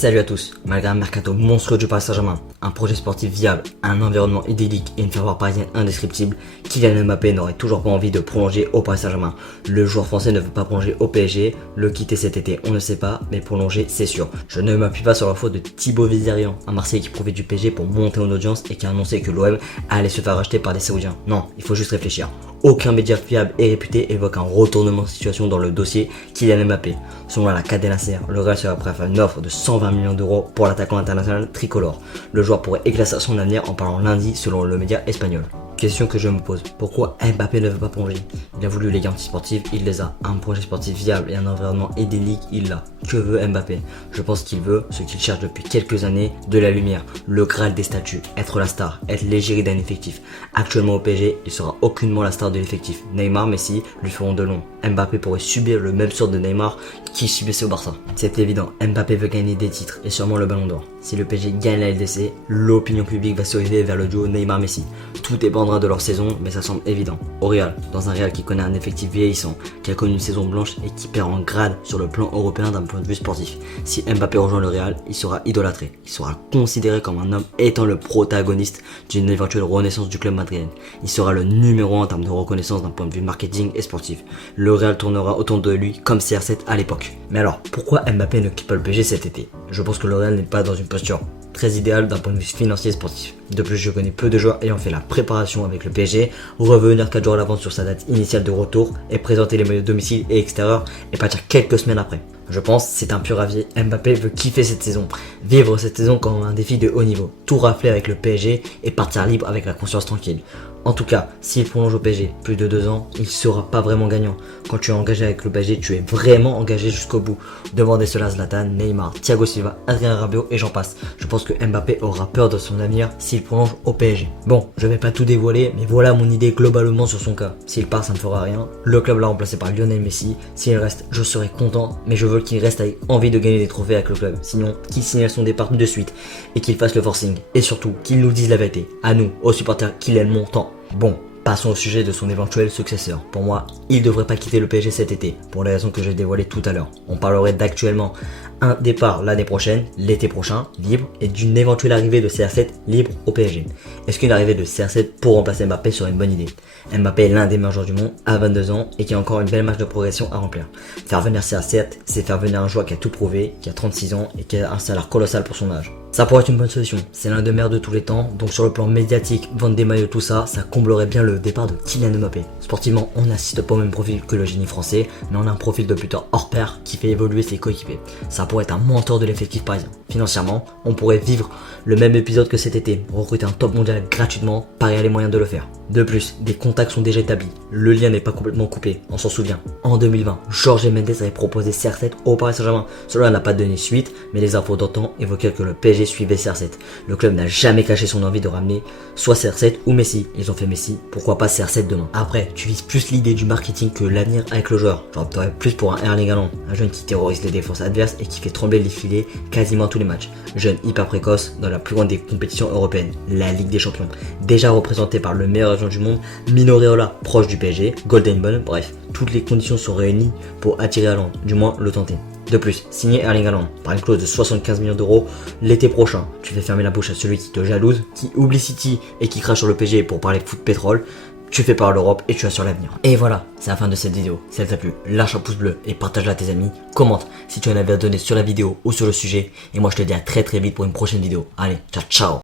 Salut à tous. Malgré un mercato monstrueux du Paris Saint-Germain, un projet sportif viable, un environnement idyllique et une faveur parisienne indescriptible, Kylian Mbappé n'aurait toujours pas envie de prolonger au Paris Saint-Germain. Le joueur français ne veut pas prolonger au PSG, le quitter cet été on ne sait pas, mais prolonger c'est sûr. Je ne m'appuie pas sur la faute de Thibaut Vizarian, un Marseillais qui profite du PSG pour monter en audience et qui a annoncé que l'OM allait se faire racheter par des Saoudiens. Non, il faut juste réfléchir. Aucun média fiable et réputé évoque un retournement de situation dans le dossier Kylian Mbappé. Selon la Cadena Ser, le Real serait prêt à faire une offre de 120 millions d'euros pour l'attaquant international tricolore. Le joueur pourrait éclaircir son avenir en parlant lundi selon le média espagnol. Question que je me pose, pourquoi Mbappé ne veut pas plonger? Il a voulu les garanties sportives, il les a. Un projet sportif viable et un environnement idyllique, il l'a. Que veut Mbappé? Je pense qu'il veut, ce qu'il cherche depuis quelques années, de la lumière, le Graal des statuts, être la star, être l'égérie d'un effectif. Actuellement au PSG, il sera aucunement la star de l'effectif. Neymar, Messi lui feront de long. Mbappé pourrait subir le même sort de Neymar qui subissait au Barça. C'est évident, Mbappé veut gagner des titres et sûrement le Ballon d'Or. Si le PSG gagne la LDC, l'opinion publique va se river vers le duo Neymar-Messi. Tout dépendra de leur saison, mais ça semble évident. Au Real, dans un Real qui connaît un effectif vieillissant, qui a connu une saison blanche et qui perd en grade sur le plan européen d'un point de vue sportif. Si Mbappé rejoint le Real, il sera idolâtré. Il sera considéré comme un homme étant le protagoniste d'une éventuelle renaissance du club madrilène. Il sera le numéro 1 en termes de reconnaissance d'un point de vue marketing et sportif. Le Real tournera autour de lui comme CR7 à l'époque. Mais alors, pourquoi Mbappé ne quitte pas le PSG cet été? Je pense que le Real n'est pas dans une posture très idéale d'un point de vue financier et sportif. De plus, je connais peu de joueurs ayant fait la préparation avec le PSG, revenir 4 jours à l'avance sur sa date initiale de retour et présenter les maillots domicile et extérieur et partir quelques semaines après. Je pense que c'est un pur avis. Mbappé veut kiffer cette saison, vivre cette saison comme un défi de haut niveau, tout rafler avec le PSG et partir libre avec la conscience tranquille. En tout cas, s'il prolonge au PSG plus de 2 ans, il ne sera pas vraiment gagnant. Quand tu es engagé avec le PSG, tu es vraiment engagé jusqu'au bout. Demandez cela à Zlatan, Neymar, Thiago Silva, Adrien Rabiot et j'en passe. Je pense que Mbappé aura peur de son avenir s'il prolonge au PSG. Bon, je vais pas tout dévoiler, mais voilà mon idée globalement sur son cas. S'il part, ça ne fera rien. Le club l'a remplacé par Lionel Messi. S'il reste, je serai content, mais je veux qu'il reste avec envie de gagner des trophées avec le club. Sinon, qu'il signale son départ de suite et qu'il fasse le forcing. Et surtout, qu'il nous dise la vérité. À nous, aux supporters, qu'il est le montant. Bon, passons au sujet de son éventuel successeur. Pour moi, il ne devrait pas quitter le PSG cet été, pour les raisons que j'ai dévoilées tout à l'heure. On parlerait d'actuellement un départ l'année prochaine, l'été prochain, libre, et d'une éventuelle arrivée de CR7 libre au PSG. Est-ce qu'une arrivée de CR7 pour remplacer Mbappé serait une bonne idée? Mbappé est l'un des meilleurs joueurs du monde à 22 ans et qui a encore une belle marge de progression à remplir. Faire venir CR7, c'est faire venir un joueur qui a tout prouvé, qui a 36 ans et qui a un salaire colossal pour son âge. Ça pourrait être une bonne solution, c'est l'un des meilleurs de tous les temps, donc sur le plan médiatique, vendre des maillots, tout ça, ça comblerait bien le départ de Kylian Mbappé. Sportivement, on n'assiste pas au même profil que le génie français, mais on a un profil de buteur hors pair qui fait évoluer ses coéquipiers. Ça pourrait être un mentor de l'effectif parisien. Financièrement, on pourrait vivre le même épisode que cet été, recruter un top mondial gratuitement, Paris a les moyens de le faire. De plus, des contacts sont déjà établis, le lien n'est pas complètement coupé, on s'en souvient. En 2020, Jorge Mendes avait proposé CR7 au Paris Saint-Germain. Cela n'a pas donné suite, mais les infos d'antan évoquaient que le PSG suivait CR7. Le club n'a jamais caché son envie de ramener soit CR7 ou Messi. Ils ont fait Messi, pourquoi pas CR7 demain? Après, tu vises plus l'idée du marketing que l'avenir avec le joueur. J'opterais plus pour un Erling Haaland, un jeune qui terrorise les défenses adverses et qui fait trembler les filets quasiment tous les matchs. Jeune hyper précoce dans la plus grande des compétitions européennes, la Ligue des Champions. Déjà représenté par le meilleur agent du monde, Mino Raiola, proche du PSG, Golden Ball, bref, toutes les conditions sont réunies pour attirer Haaland, du moins le tenter. De plus, signer Erling Haaland par une clause de 75 millions d'euros l'été prochain, tu fais fermer la bouche à celui qui te jalouse, qui oublie City et qui crache sur le PSG pour parler foot pétrole. Tu fais par l'Europe et tu assures l'avenir. Et voilà, c'est la fin de cette vidéo. Si elle t'a plu, lâche un pouce bleu et partage-la à tes amis. Commente si tu en avais à donner sur la vidéo ou sur le sujet. Et moi je te dis à très vite pour une prochaine vidéo. Allez, ciao ciao.